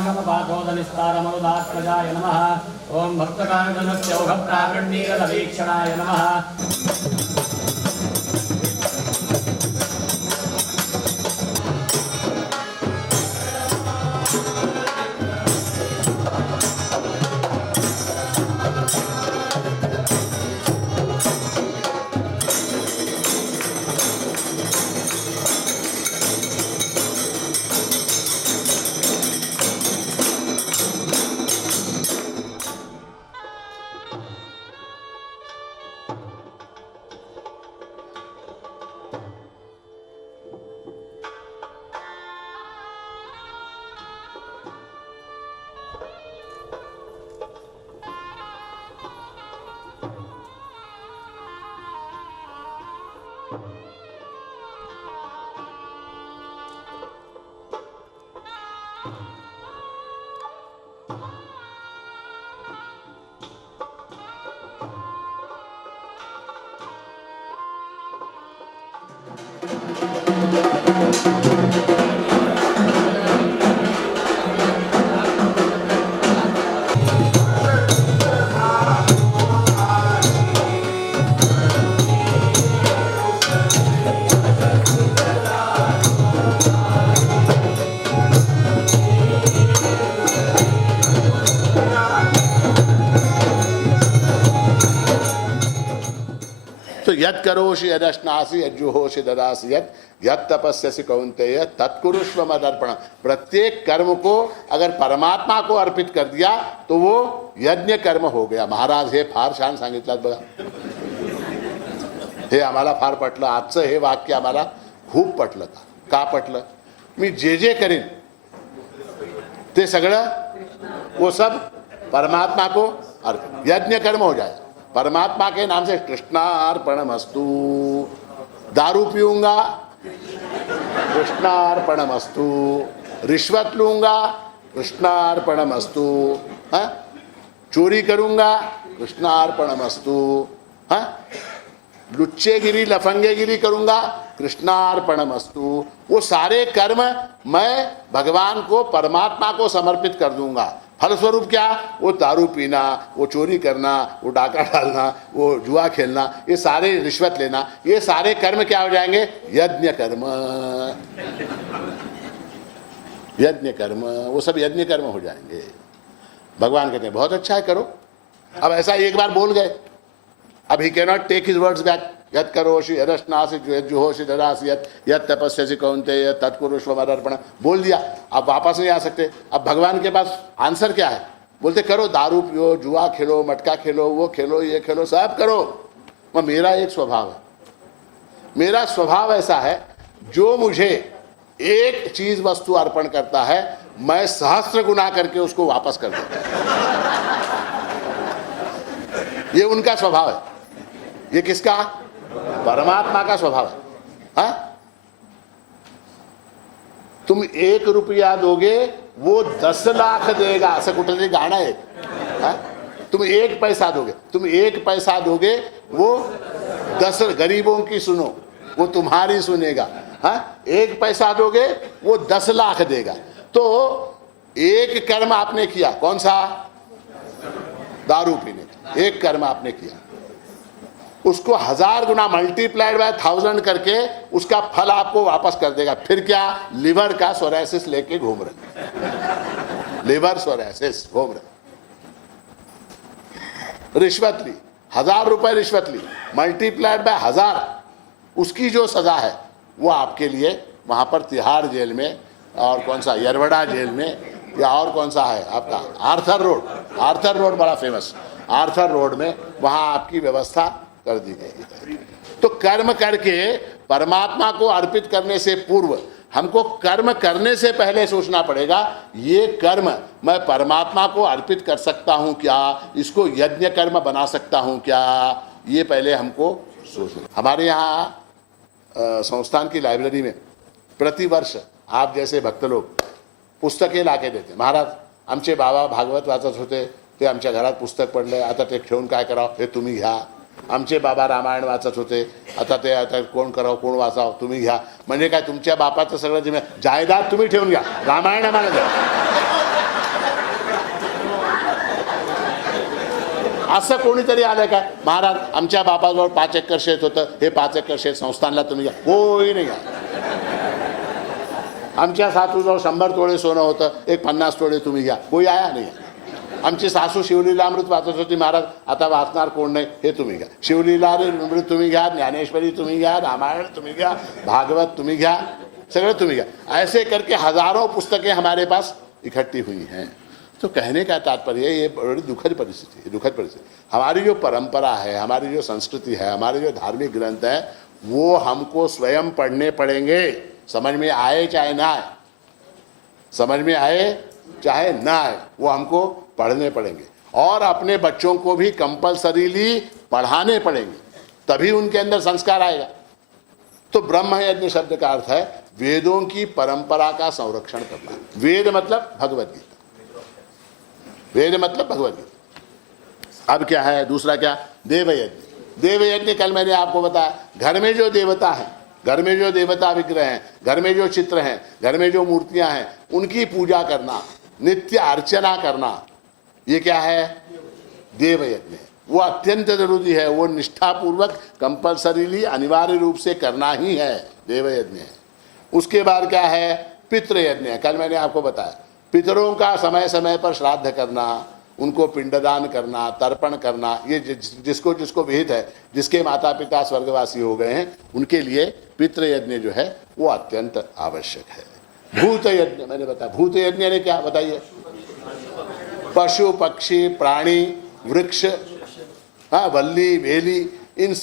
समागमपाठोदनिस्तारमरुदात्मजाय नमः। ओम भक्तकांगनस्यौघप्रावृण्यीरवीक्षणाय नमः। तो यद करोषि यदश्नासि यज्जुहोषि ददासि यद यद तपस्यसि कौन्तेय तत्कुरुष्व मदर्पण। प्रत्येक कर्म को अगर परमात्मा को अर्पित कर दिया तो वो यज्ञ कर्म हो गया। महाराज हे फार छान सांगितलं बघा, हे आम्हाला फार पटलं, आजचं हे वाक्य आम्हाला खूप पटलं। का पटलं? मी जे जे करीन ते सगळं वो सब परमात्मा को अर्पित, यज्ञ कर्म हो जाए परमात्मा के नाम से। कृष्णार्पणमस्तु। दारू पीऊंगा कृष्णार्पणमस्तु, रिश्वत लूंगा कृष्णार्पणमस्तु, चोरी करूंगा कृष्णार्पणमस्तु, लुच्चेगिरी लफंगेगिरी करूंगा कृष्णार्पणमस्तु। वो सारे कर्म मैं भगवान को परमात्मा को समर्पित कर दूंगा। फलस्वरूप क्या? वो दारू पीना, वो चोरी करना, वो डाका डालना, वो जुआ खेलना, ये सारे रिश्वत लेना, ये सारे कर्म क्या हो जाएंगे? यज्ञ कर्म। यज्ञ कर्म, वो सब यज्ञ कर्म हो जाएंगे। भगवान कहते हैं बहुत अच्छा है, करो। अब ऐसा एक बार बोल गए, अब he can not take his words back. यद करोषि यदश्नासि यज्जुहोषि ददासि यद यद तपस्यसि कौन्तेय तत्कुरुष्व मदर्पण बोल दिया, अब वापस नहीं आ सकते। अब भगवान के पास आंसर क्या है? बोलते करो, दारू पियो, जुआ खेलो, मटका खेलो, वो खेलो, ये खेलो, सब करो। वह मेरा एक स्वभाव है, मेरा स्वभाव ऐसा है, जो मुझे एक चीज वस्तु अर्पण करता है मैं सहस्त्र गुना करके उसको वापस कर देता हूं। ये उनका स्वभाव है। ये किसका? परमात्मा का स्वभाव है। तुम 1 रुपया दोगे वो 10 लाख देगा, असं कुठेतरी गाणं आहे। तुम 1 पैसा दोगे, तुम 1 पैसा दोगे वो 10 गरीबों की सुनो, वो तुम्हारी सुनेगा। 1 पैसा दोगे वो 10 लाख देगा। तो एक कर्म आपने किया, कौन सा? दारू पीने। एक कर्म आपने किया, उसको 1000 गुना मल्टीप्लाइड बाय 1000 करके उसका फल आपको वापस कर देगा। फिर क्या? लिवर का सोरासिस लेके घूम रहे, लिवर सोरासिस घूम रहे। रिश्वत ली, 1000 रुपए रिश्वत ली, मल्टीप्लाइड बाय 1000, उसकी जो सजा है वो आपके लिए वहां पर तिहाड़ जेल में, और कौन सा यरवड़ा जेल में, या और कौन सा है आपका आर्थर रोड, आर्थर रोड बड़ा फेमस, आर्थर रोड में वहां आपकी व्यवस्था कर दी गई। तो कर्म करके परमात्मा को अर्पित करने से पूर्व हमको कर्म करने से पहले सोचना पड़ेगा, ये कर्म मैं परमात्मा को अर्पित कर सकता हूं क्या, इसको यज्ञ कर्म बना सकता हूं क्या, ये पहले हमको सोचना। हमारे यहाँ संस्थान की लाइब्रेरी में प्रतिवर्ष आप जैसे भक्त लोग पुस्तके लाके देते। महाराज आमचे बाबा भागवत वाचत होते, ते आमच्या घरात पुस्तक पडले, आता ते ठेवून काय करावं, हे तुम्ही घ्या। आमचे बाबा रामायण वाचत होते, आता ते आता कोण करावं, कोण वाचावं, तुम्ही घ्या। म्हणजे काय, तुमच्या बापाचं सगळं जायदाद तुम्ही ठेवून घ्या, रामायण आम्हाला द्या। असं कोणीतरी आलं का, महाराज आमच्या बापाजवळ 5 एकर शेत होतं, हे 5 एकर शेत संस्थानला तुम्ही घ्या? कोणी नाही घ्या. आमच्या सासूजवळ 100 तोळे सोनं होतं, एक 50 तोळे तुम्ही घ्या? कोणी आया नाही. आमची सासू शिवलीला अमृत वाचत होती, महाराज आता वाचणार कोण नाही, हे तुम्ही घ्या. शिवलीला अमृत तुम्ही घ्या, ज्ञानेश्वरी तुम्ही घ्या, रामायण तुम्ही घ्या, भागवत तुम्ही घ्या, सगळं तुम्ही घ्या. ऐसे करके हजारों पुस्तकें हमारे पास इकट्ठी हुई हैं. तो कहने का तात्पर्य ये बड़ी दुखद परिस्थिति है, दुखद परिस्थिति. हमारी जो परंपरा है, हमारी जो संस्कृति है, हमारे जो धार्मिक ग्रंथ है, वो हमको स्वयं पढ़ने पड़ेंगे, समझ में आए चाहे ना आए, समझ में आए चाहे ना आए, वो हमको पढ़ने पड़ेंगे. और अपने बच्चों को भी कंपल्सरीली पढ़ाने पड़ेंगे, तभी उनके अंदर संस्कार आएगा. तो ब्रह्म यज्ञ शब्द का अर्थ है वेदों की परंपरा का संरक्षण करना. वेद मतलब भगवत गीता, वेद मतलब भगवत गीता. अब क्या है दूसरा, क्या? देवयज्ञ. देवयज्ञ कल मैंने आपको बताया, घर में जो देवता है, घर में जो देवता विग्रह हैं, घर में जो चित्र हैं, घर में जो मूर्तियां हैं, उनकी पूजा करना, नित्य अर्चना करना, ये क्या है? देवयज्ञ. वो अत्यंत जरूरी है, वो निष्ठापूर्वक कंपल्सरीली अनिवार्य रूप से करना ही है, देवयज्ञ है. उसके बाद क्या है? पितृयज्ञ है. कल मैंने आपको बताया पितरों का समय समय पर श्राद्ध करना, उनको पिंडदान करना, तर्पण करना, ये जिसको जिसको विहित है, जिसके माता पिता स्वर्गवासी हो गए हैं, उनके लिए पितृयज्ञ जो है वो अत्यंत आवश्यक है. भूत यज्ञ मैंने बताया. भूत यज्ञ ने क्या बताइए? पशु पक्षी प्राणी वृक्ष, हाँ, वल्ली वेली, इन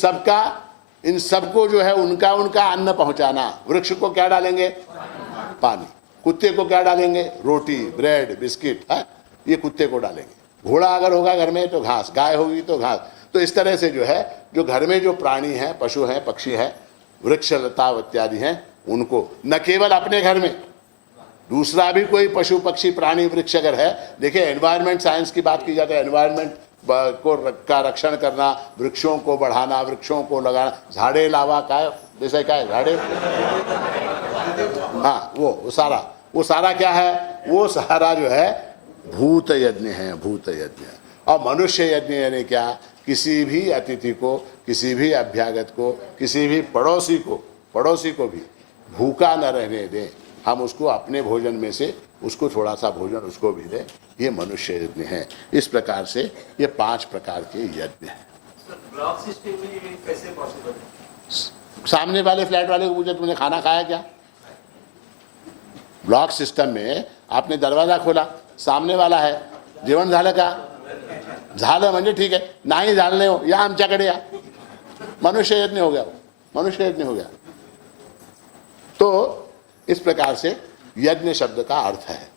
सबको जो है उनका उनका अन्न पहुंचाना. वृक्ष को क्या डालेंगे? पानी. कुत्ते को क्या डालेंगे? रोटी, ब्रेड, बिस्किट, है, ये कुत्ते को डालेंगे. घोड़ा अगर होगा घर में तो घास, गाय होगी तो घास. तो इस तरह से जो है, जो घर में जो प्राणी हैं, पशु हैं, पक्षी हैं, वृक्ष लता इत्यादि हैं, उनको न केवल अपने घर में, दूसरा भी कोई पशु पक्षी प्राणी वृक्ष अगर है. देखिए एनवायरमेंट साइंस की बात की जाती है, एनवायरमेंट का रक्षण करना, वृक्षों को बढ़ाना, वृक्षों को लगाना. झाड़े लावा का जैसे क्या है? झाड़े, हाँ, वो सारा क्या है? वो सारा जो है भूत यज्ञ है, भूत यज्ञ. और मनुष्य यज्ञ यानी क्या? किसी भी अतिथि को, किसी भी अभ्यागत को, किसी भी पड़ोसी को भी भूखा न रहने दें. हम उसको अपने भोजन में से उसको थोड़ा सा भोजन उसको भी दें. ये मनुष्य यज्ञ है. इस प्रकार से ये 5 प्रकार के यज्ञ हैं. ब्लॉक सिस्टम में ये कैसे पॉसिबल है? सामने वाले फ्लैट वाले को पूछे तुमने खाना खाया क्या? ब्लॉक सिस्टम में आपने दरवाजा खोला, सामने वाला है, जेवण झालं का? झालं म्हणजे ठीक आहे, नाही झालं नाही हो, या आमच्याकडे या. मनुष्य यज्ञ हो गया, मनुष्य यज्ञ हो गया. तो इस प्रकार से यज्ञ शब्द का अर्थ है.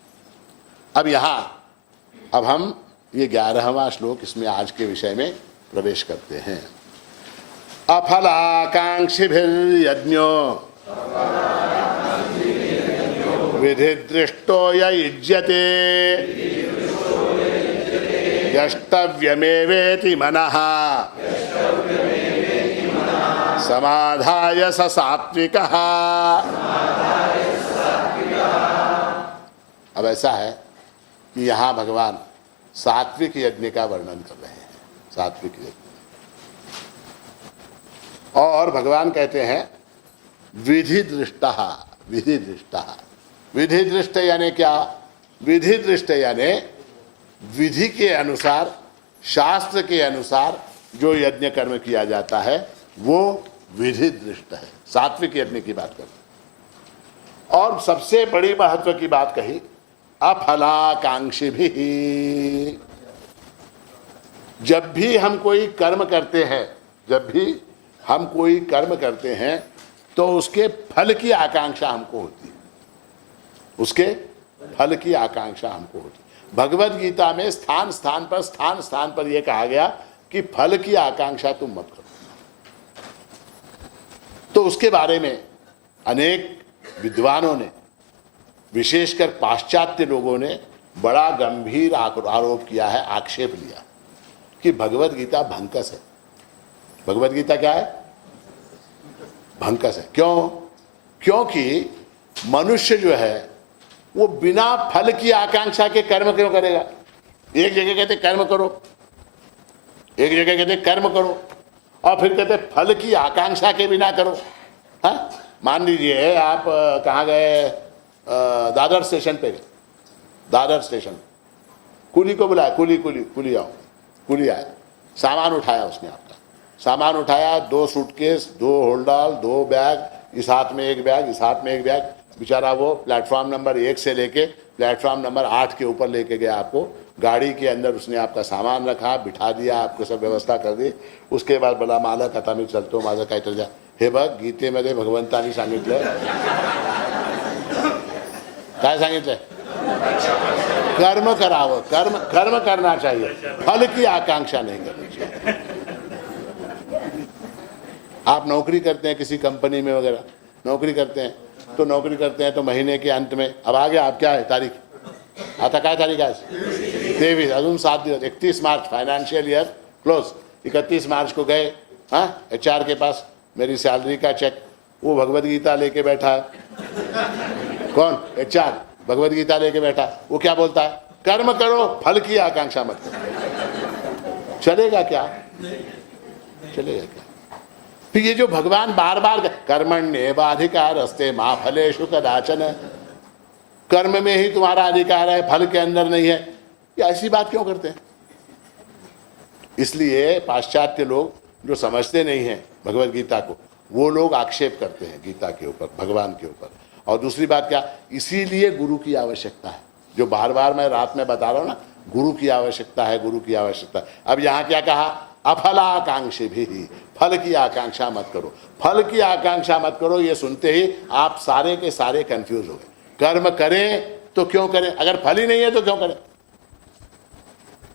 अब हम ये 11वां श्लोक, इसमें आज के विषय में प्रवेश करते हैं. अफलाकांक्षिभिर्यज्ञो विधिदृष्टो युज्यते यष्टव्यमेवेति मनः समाधाय स सात्विकः. अब ऐसा है कि यहाँ भगवान सात्विक यज्ञ का वर्णन कर रहे हैं, सात्विक यज्ञ. और भगवान कहते हैं विधि दृष्टा. विधि दृष्टा, विधि दृष्ट यानी क्या? विधि दृष्ट यानी विधि के अनुसार, शास्त्र के अनुसार जो यज्ञ कर्म किया जाता है वो विधि दृष्ट है. सात्विक यज्ञ की बात करते. और सबसे बड़ी महत्व की बात कही, अफलाकांक्षी भी. जब भी हम कोई कर्म करते हैं, तो उसके फल की आकांक्षा हमको होती है. उसके फल की आकांक्षा हमको होती है. भगवत गीता में स्थान स्थान पर यह कहा गया कि फल की आकांक्षा तुम मत करो. तो उसके बारे में अनेक विद्वानों ने, विशेषकर पाश्चात्य लोगों ने बड़ा गंभीर आरोप किया है, आक्षेप लिया कि भगवत गीता भंकस है. भगवत गीता क्या है? भंकस है. क्यों? क्योंकि मनुष्य जो है वो बिना फल की आकांक्षा के कर्म क्यों करेगा? एक जगह कहते कर्म करो, एक जगह कहते कर्म करो और फिर कहते फल की आकांक्षा के बिना करो। हाँ, मान लीजिए आप कहाँ गए, दादर स्टेशन पे गए, दादर स्टेशन कुली को बुलाया, कुली आओ, कुली आया, सामान उठाया उसने, आपका सामान उठाया, 2 सूटकेस, 2 होल्डाल, 2 बैग, इस हाथ में एक बैग, इस हाथ में एक बैग, बेचारा वो प्लेटफॉर्म नंबर 1 से लेके प्लेटफॉर्म नंबर 8 के ऊपर लेके गया आपको। गाड़ी के अंदर उसने आपका सामान रखा, बिठा दिया, आपको सब व्यवस्था कर दी। उसके बाद बोला मालक आता मी चलतो, माझं काय तर जा। हे बघ, गीतेमध्ये भगवंतांनी सांगितलंय, काय सांगितलंय? कर्म करावं, कर्म करना चाहिए, फल की आकांक्षा नहीं करनी चाहिए। आप नौकरी करते हैं किसी कंपनी में वगैरह, नौकरी करते हैं तो महीने के अंत में, अब आ गया, आप क्या है तारीख, आता काय तारीख आज 23, अजून 7 दिवस, 31 मार्च फाइनेंशियल ईयर क्लोज। 31 मार्च को गए, हाँ, HR के पास, मेरी सैलरी का चेक, वो भगवद गीता लेके बैठा है। कौन? HR भगवद गीता लेके बैठा, वो क्या बोलता है? कर्म करो, फल की आकांक्षा मत करो। चलेगा क्या? चलेगा क्या? फिर ये जो भगवान बार बार कर्मण्येवाधिकारस्ते मा फलेषु कदाचन, कर्म में ही तुम्हारा अधिकार है, फल के अंदर नहीं है, ये ऐसी बात क्यों करते हैं? इसलिए पाश्चात्य लोग जो समझते नहीं हैं भगवद गीता को, वो लोग आक्षेप करते हैं गीता के ऊपर, भगवान के ऊपर। और दूसरी बात क्या, इसीलिए गुरु की आवश्यकता है, जो बार बार मैं रात में बता रहा हूं ना, गुरु की आवश्यकता है, गुरु की आवश्यकता है। अब यहाँ क्या कहा? अफलाकांक्षी भी, फल की आकांक्षा मत करो, फल की आकांक्षा मत करो। ये सुनते ही आप सारे के सारे कंफ्यूज हो गए। कर्म करें तो क्यों करें? अगर फल ही नहीं है तो क्यों करें?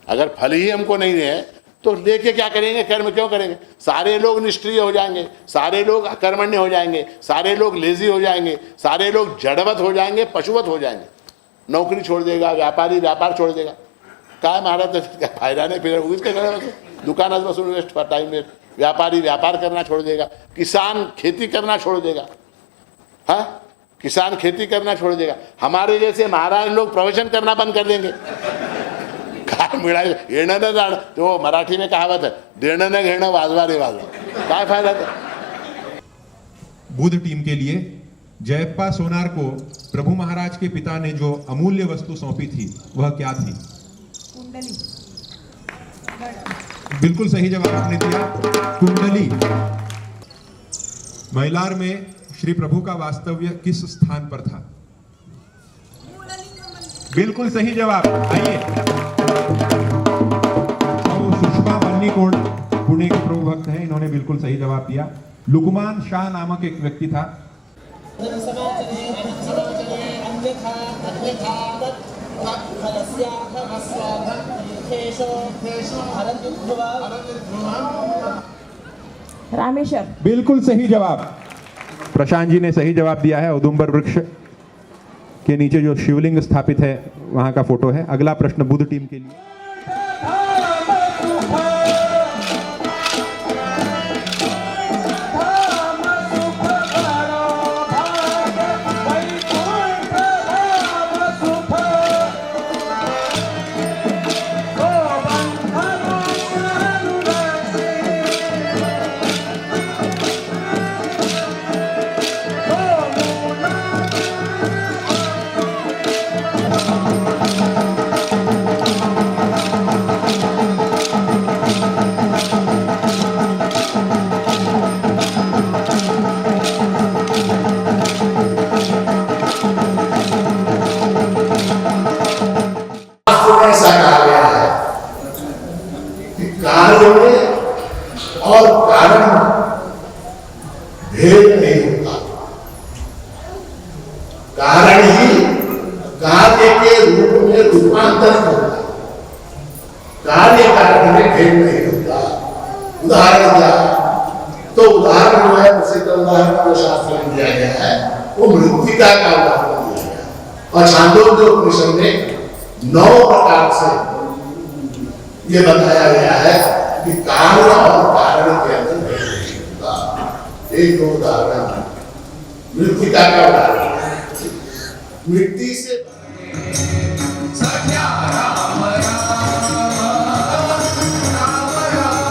अगर फल ही हमको नहीं है तो लेके क्या करेंगे? कर्म क्यों करेंगे? सारे लोग निष्क्रिय हो जाएंगे, सारे लोग अकर्मण्य हो जाएंगे, सारे लोग लेजी हो जाएंगे, सारे लोग जड़वत हो जाएंगे, पशुवत हो जाएंगे। नौकरी छोड़ देगा, व्यापारी व्यापार छोड़ देगा, काय महाराज फायदा नहीं, फिर उसके दुकानात बसून वेस्ट टाइम वेस्ट, व्यापारी व्यापार करना छोड़ देगा, किसान खेती करना छोड़ देगा, हाँ, किसान खेती करना छोड़ देगा। हमारे जैसे महाराज लोग प्रवचन करना बंद कर देंगे। काय मिळालं, येणं न जाणं, तो मराठी में कहावत है, देणं न घेणं वाजवा रे वाजवा, काय फायदा था? बुध टीम के लिए जयप्पा सोनार को प्रभु महाराज के पिता ने जो अमूल्य वस्तु सौंपी थी वह क्या थी? कुंडली। बिल्कुल सही जवाब आपने दिया, कुंडली। मैलार में श्री प्रभु का वास्तव्य किस स्थान पर था? बिल्कुल सही जवाब। आइए, सुषमा बन्नीकोड पुणे के प्रभु भक्त हैं, इन्होंने बिल्कुल सही जवाब दिया। लुकमान शाह नामक एक व्यक्ति था। रामेश्वर। बिल्कुल सही जवाब, प्रशांत जी ने सही जवाब दिया है। औदुंबर वृक्ष के नीचे जो शिवलिंग स्थापित है वहां का फोटो है। अगला प्रश्न बुध टीम के लिए। ऐसा कहा गया है कि कार्य में और कारण भेद नहीं होता, कारण ही कार्य के रूप में रूपांतरित होता है, कार्य कारण में भेद नहीं होता। उदाहरण दिया तो उदाहरण जो है, प्रसिद्ध उदाहरण जो शास्त्र में दिया गया है वो मृत्तिका का उदाहरण दिया गया। और छांदोग्य उपनिषद में 9 प्रकार से ये बताया गया है कि कार्य और कारण के अंदर भेद नहीं होता। एक दो उदाहरण, मृत्तिका का उदाहरण, मिट्टी से राम राम राम राम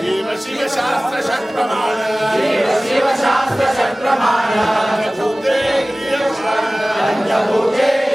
शिव शिव शास्त्र शतप्रमाण शिव शास्त्र शतप्रमाण पंचभूते गृहस्थ पंचभूते